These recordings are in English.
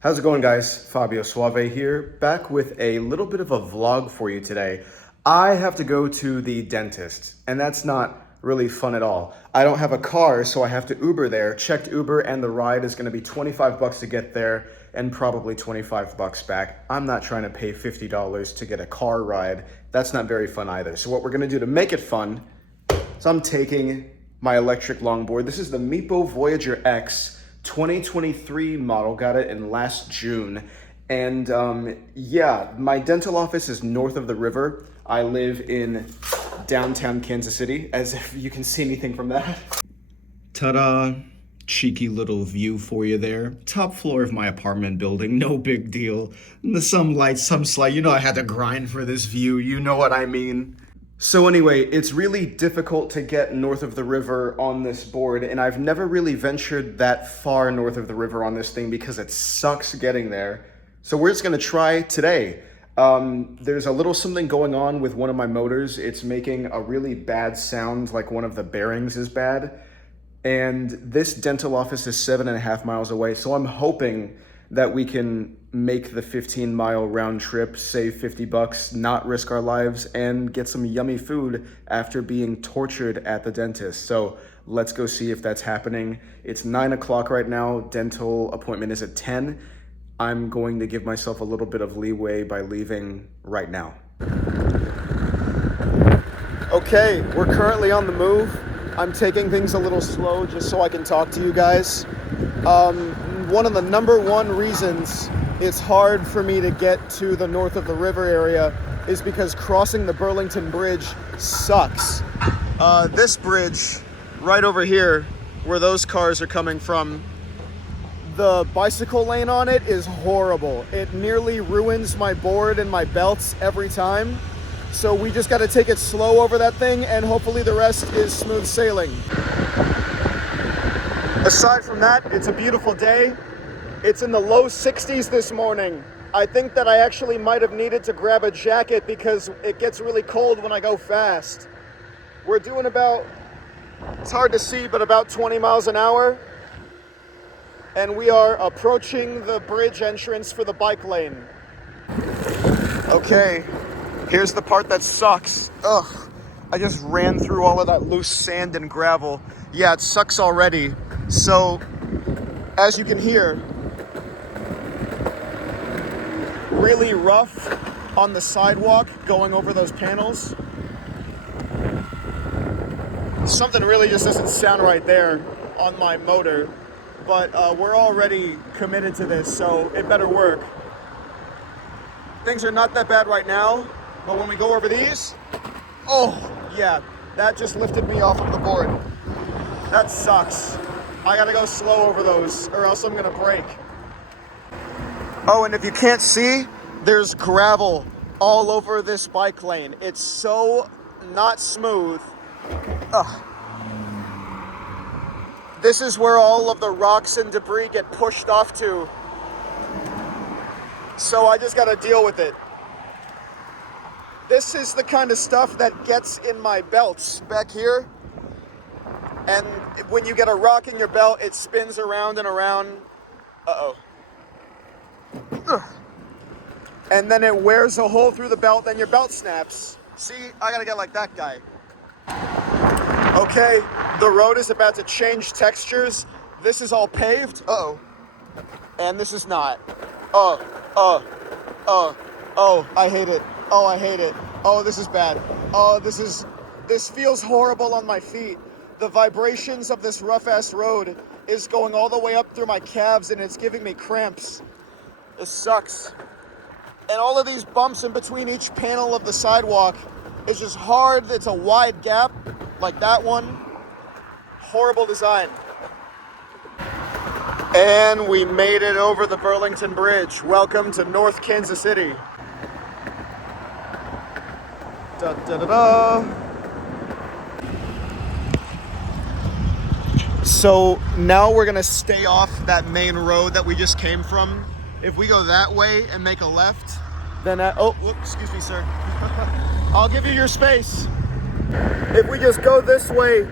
How's it going, guys? Fabio Suave here, back with a little bit of a vlog for you today. I have to go to the dentist, and that's not really fun at all. I don't have a car, so I have to Uber there. Checked Uber, and the ride is gonna be 25 bucks to get there and probably 25 bucks back. I'm not trying to pay $50 to get a car ride. That's not very fun either. So what we're gonna do to make it fun, so I'm taking my electric longboard. This is the Meepo Voyager X 2023 model. Got it in last June. And yeah, my dental office is north of the river. I live in downtown Kansas City, as if you can see anything from that. Ta-da! Cheeky little view for you there. Top floor of my apartment building, no big deal. Some lights, some slide. You know I had to grind for this view, you know what I mean. So anyway, it's really difficult to get north of the river on this board, and I've never really ventured that far north of the river on this thing because it sucks getting there. So we're just gonna try today. There's a little something going on with one of my motors. It's making a really bad sound, like one of the bearings is bad. And this dental office is 7.5 miles away, so I'm hoping that we can make the 15-mile round trip, save 50 bucks, not risk our lives, and get some yummy food after being tortured at the dentist. So let's go see if that's happening. It's 9 o'clock right now. Dental appointment is at 10. I'm going to give myself a little bit of leeway by leaving right now. Okay, we're currently on the move. I'm taking things a little slow just so I can talk to you guys. One of the number one reasons it's hard for me to get to the north of the river area is because crossing the Burlington Bridge sucks. This bridge right over here, where those cars are coming from, the bicycle lane on it is horrible. It nearly ruins my board and my belts every time. So we just got to take it slow over that thing, and hopefully the rest is smooth sailing. Aside from that, it's a beautiful day. It's in the low 60s this morning. I think that I actually might have needed to grab a jacket because it gets really cold when I go fast. We're doing about, it's hard to see, but about 20 miles an hour. And we are approaching the bridge entrance for the bike lane. Okay. Here's the part that sucks. Ugh, I just ran through all of that loose sand and gravel. Yeah, it sucks already. So, as you can hear, really rough on the sidewalk going over those panels. Something really just doesn't sound right there on my motor, but we're already committed to this, so it better work. Things are not that bad right now. But when we go over these, oh, yeah, that just lifted me off of the board. That sucks. I gotta go slow over those or else I'm gonna break. Oh, and if you can't see, there's gravel all over this bike lane. It's so not smooth. Ugh. This is where all of the rocks and debris get pushed off to. So I just gotta deal with it. This is the kind of stuff that gets in my belts back here. And when you get a rock in your belt, it spins around and around. Uh-oh. Ugh. And then it wears a hole through the belt, then your belt snaps. See, I gotta get like that guy. Okay, the road is about to change textures. This is all paved. Uh-oh. And this is not. Oh, I hate it. Oh, I hate it. Oh, this is bad. Oh, this feels horrible on my feet. The vibrations of this rough-ass road is going all the way up through my calves, and it's giving me cramps. This sucks. And all of these bumps in between each panel of the sidewalk is just hard. It's a wide gap, like that one. Horrible design. And we made it over the Burlington Bridge. Welcome to North Kansas City. Da, da, da, da. So now we're gonna stay off that main road that we just came from. If we go that way and make a left, then excuse me, sir. I'll give you your space. If we just go this way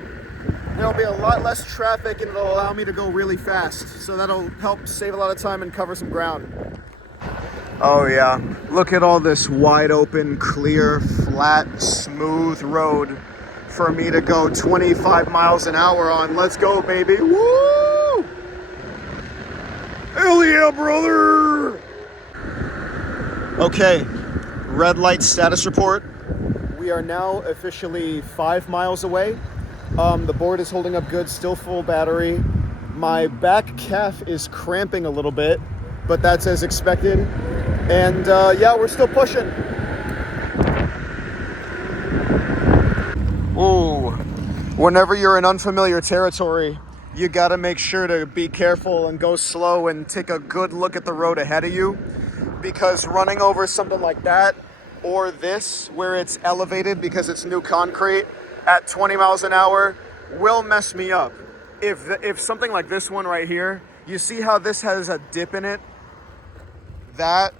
there'll be a lot less traffic and it'll allow me to go really fast. So that'll help save a lot of time and cover some ground. Oh yeah, look at all this wide open, clear, flat, smooth road for me to go 25 miles an hour on. Let's go, baby. Woo! Hell yeah, brother! Okay, red light status report. We are now officially 5 miles away. The board is holding up good, still full battery. My back calf is cramping a little bit, but that's as expected. And yeah, we're still pushing. Ooh, whenever you're in unfamiliar territory, you gotta make sure to be careful and go slow and take a good look at the road ahead of you, because running over something like that or this where it's elevated because it's new concrete at 20 miles an hour will mess me up. If something like this one right here, you see how this has a dip in it? That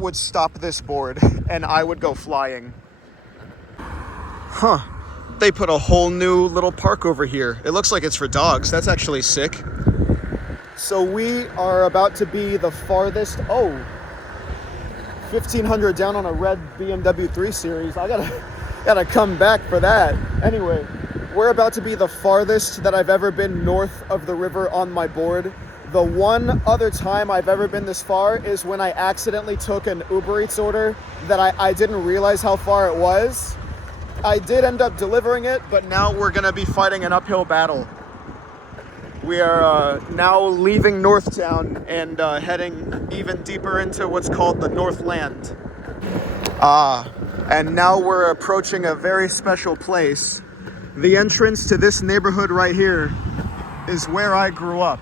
would stop this board and I would go flying. Huh. They put a whole new little park over here. It looks like it's for dogs. That's actually sick. So we are about to be the farthest. Oh, 1,500 down on a red BMW 3 Series. I gotta come back for that. Anyway, we're about to be the farthest that I've ever been north of the river on my board. The one other time I've ever been this far is when I accidentally took an Uber Eats order that I didn't realize how far it was. I did end up delivering it, but now we're gonna be fighting an uphill battle. We are now leaving Northtown and heading even deeper into what's called the Northland. And now we're approaching a very special place. The entrance to this neighborhood right here is where I grew up.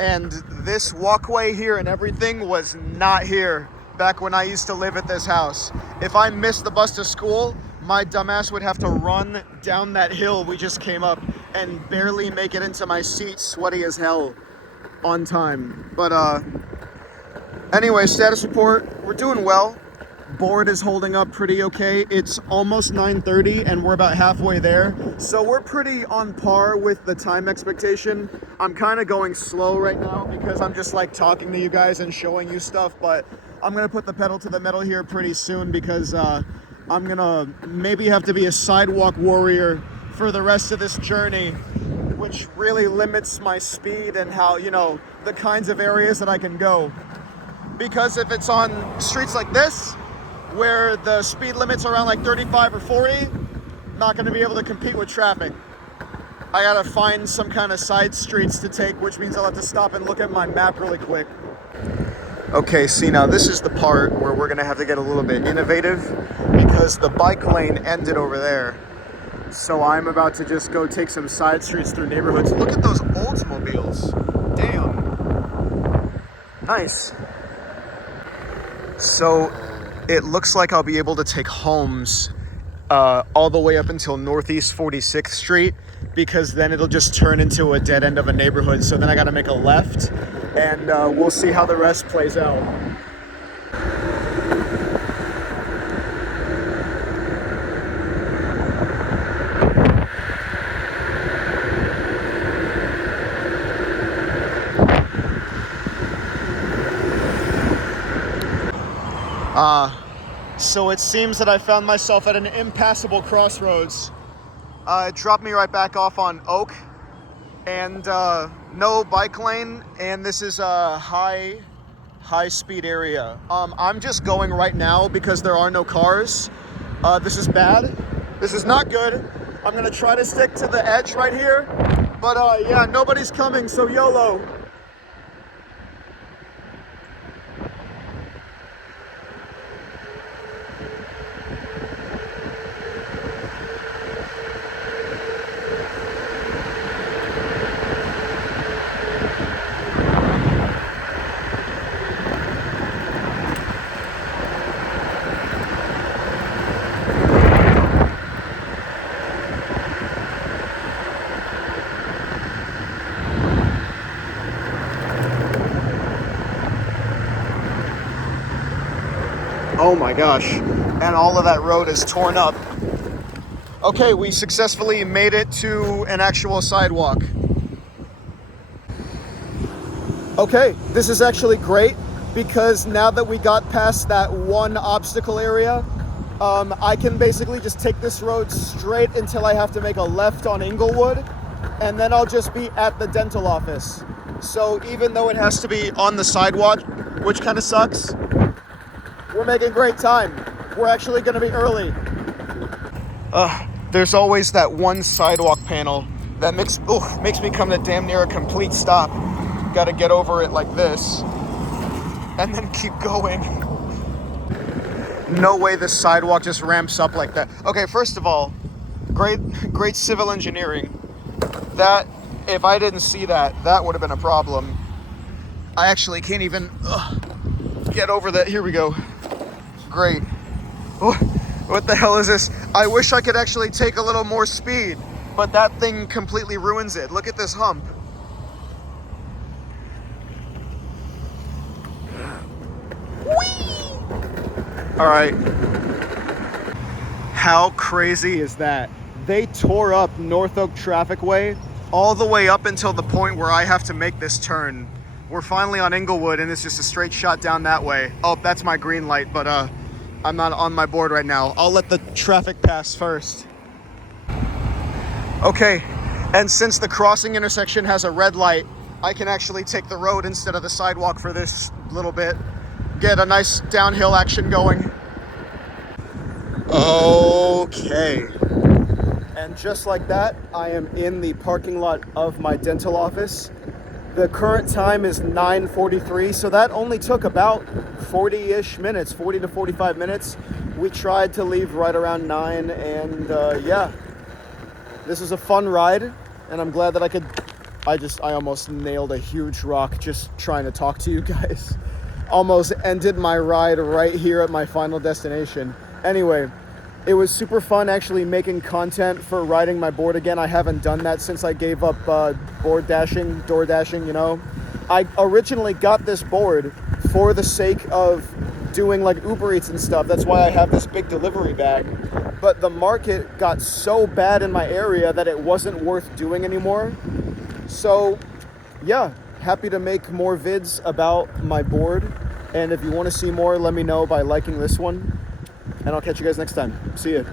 And this walkway here and everything was not here back when I used to live at this house. If I missed the bus to school, my dumbass would have to run down that hill we just came up and barely make it into my seat, sweaty as hell, on time. But anyway, status report, we're doing well. Board is holding up pretty okay. It's almost 9:30 and we're about halfway there. So we're pretty on par with the time expectation. I'm kind of going slow right now because I'm just like talking to you guys and showing you stuff, but I'm gonna put the pedal to the metal here pretty soon because I'm gonna maybe have to be a sidewalk warrior for the rest of this journey, which really limits my speed and how, you know, the kinds of areas that I can go. Because if it's on streets like this, where the speed limit's around like 35 or 40, I'm not gonna be able to compete with traffic. I gotta find some kind of side streets to take, which means I'll have to stop and look at my map really quick. Okay, see now this is the part where we're gonna have to get a little bit innovative because the bike lane ended over there. So I'm about to just go take some side streets through neighborhoods. Look at those Oldsmobiles. Damn. Nice. So it looks like I'll be able to take homes all the way up until Northeast 46th Street, because then it'll just turn into a dead end of a neighborhood. So then I gotta make a left, and we'll see how the rest plays out. So it seems that I found myself at an impassable crossroads. It dropped me right back off on Oak, and no bike lane, and this is a high speed area. I'm just going right now because there are no cars. This is bad. This is not good. I'm gonna try to stick to the edge right here, but yeah, nobody's coming, so YOLO. Oh my gosh, and all of that road is torn up. Okay, we successfully made it to an actual sidewalk. Okay, this is actually great because now that we got past that one obstacle area, I can basically just take this road straight until I have to make a left on Inglewood, and then I'll just be at the dental office. So even though it has to be on the sidewalk, which kind of sucks, we're making great time. We're actually gonna be early. There's always that one sidewalk panel that makes me come to damn near a complete stop. Gotta get over it like this, and then keep going. No way this sidewalk just ramps up like that. Okay, first of all, great civil engineering. That, if I didn't see that, that would have been a problem. I actually can't even get over that. Here we go. Great. Oh, what the hell is this? I wish I could actually take a little more speed, but that thing completely ruins it. Look at this hump. All right. How crazy is that? They tore up North Oak Traffic Way all the way up until the point where I have to make this turn. We're finally on Inglewood, and it's just a straight shot down that way. Oh, that's my green light, but I'm not on my board right now. I'll let the traffic pass first. Okay, and since the crossing intersection has a red light, I can actually take the road instead of the sidewalk for this little bit. Get a nice downhill action going. Okay. And just like that, I am in the parking lot of my dental office. The current time is 9:43, so that only took about 40-ish minutes, 40 to 45 minutes. We tried to leave right around 9, and yeah, this is a fun ride, and I'm glad that I almost nailed a huge rock just trying to talk to you guys. Almost ended my ride right here at my final destination. Anyway, it was super fun actually making content for riding my board again. I haven't done that since I gave up door dashing, you know. I originally got this board for the sake of doing like Uber Eats and stuff. That's why I have this big delivery bag. But the market got so bad in my area that it wasn't worth doing anymore. So yeah, happy to make more vids about my board. And if you want to see more, let me know by liking this one. And I'll catch you guys next time. See ya.